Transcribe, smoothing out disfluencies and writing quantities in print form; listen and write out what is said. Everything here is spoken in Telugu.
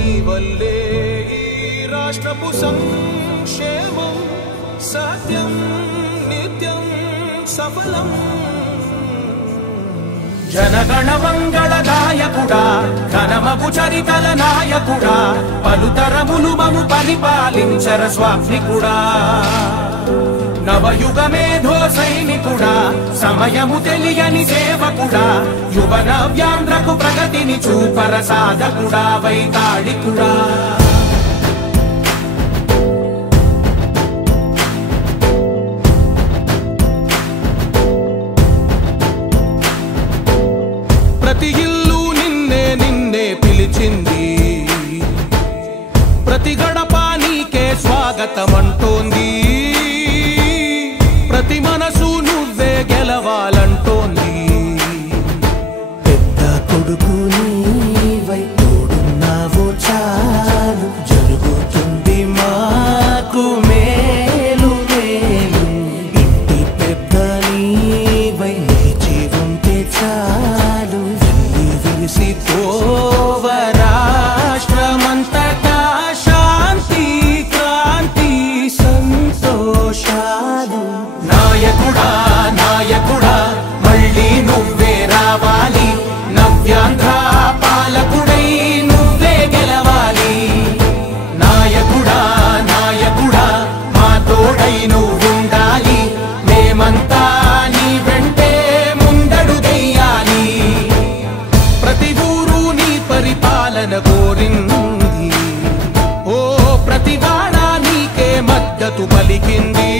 నీవల్లే ఈ రాష్ట్రపు సంక్షేమం సత్యం నిత్యం సఫలం జనగణ మంగళ గాయకుడా ఘనమగు చరితల నాయకుడా పలుతరములు మము పరిపాలించర స్వామికుడా నవయుగ మేధో సైనికుడా సమయము తెలియని సేవకుడా యువ నవ్యాంధ్రకు ప్రగతిని చూపర సాధకుడా వైతాళికుడా ప్రతి ఇల్లు నిన్నే నిన్నే పిలిచింది ప్రతి గడప నీకే స్వాగతమంటోంది ప్రతి మనసు నువ్వే గెలవాలంటోంది పెద్ద కొడుకు నీవై తోడున్నావు చాలు జరుగుతుంది మాకు మేలు మేలు ఇంటి పెద్ద నీవై నిలిచి ఉంటే చాలు వెళ్ళి విరిసిపోవ రాష్ట్రమంతటా శాంతి క్రాంతి సంతోషాలు నాయకుడా నాయకుడా మళ్ళీ నువ్వే రావాలి నవ్యాంధ్ర పాలకుడై నువ్వే గెలవాలి నాయకుడా నాయకుడా మా తోడై నువ్వుండాలి మేమంతా నీ వెంటే ముందడుగెయ్యాలి ప్రతి ఊరు నీ పరిపాలన కోరింది ఓ ప్రతి వాడ నీకే మద్దతు పలికింది